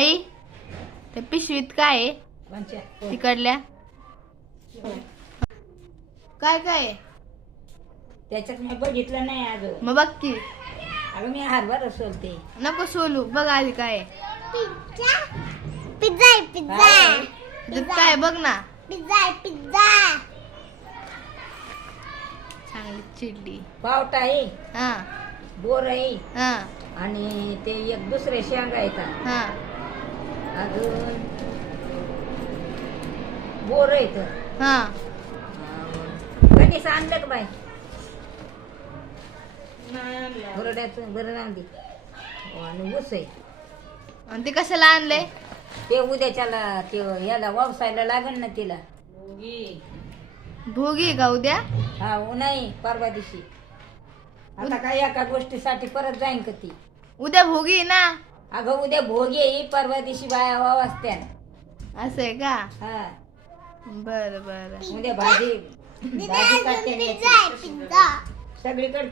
आई त्या पिशवीत काय आहे तिकडल्या काय काय आहे? त्याच्यात मी बघितलं नाही अजून. मग बघ की. अगं मी हरभरा सोलते. नको सोलू, बघ आधी काय आहे. पिझ्झा आहे पिझ्झा. त्याच्यात काय आहे बघ ना. पिझ्झा आहे पिझ्झा. चांगली चिडली. पावटा आहे, हा बोर आहे हा आणि ते एक दुसरे शेंगा येतात. हा अजून बोर येत. हा कणीस आणलं का बाई? बरड्याचं बरं रांदी आणि ऊस आहे. आणि ते कशाला आणले? ते उद्याच्याला ते याला वावसायला लागेल ना तिला. भोगी आहे का उद्या? हा नाही परवा दिवशी. आता काय एका गोष्टीसाठी परत जाईन का ती? उद्या भोगी आहे ना. अगं उद्या भोगी आहे, परवा दिवशी बाया वावसत्या. असं आहे का? हा बर बर. उद्या भाजी पिझ्झा भाजी आहे करते पिझ्झा. सगळीकडे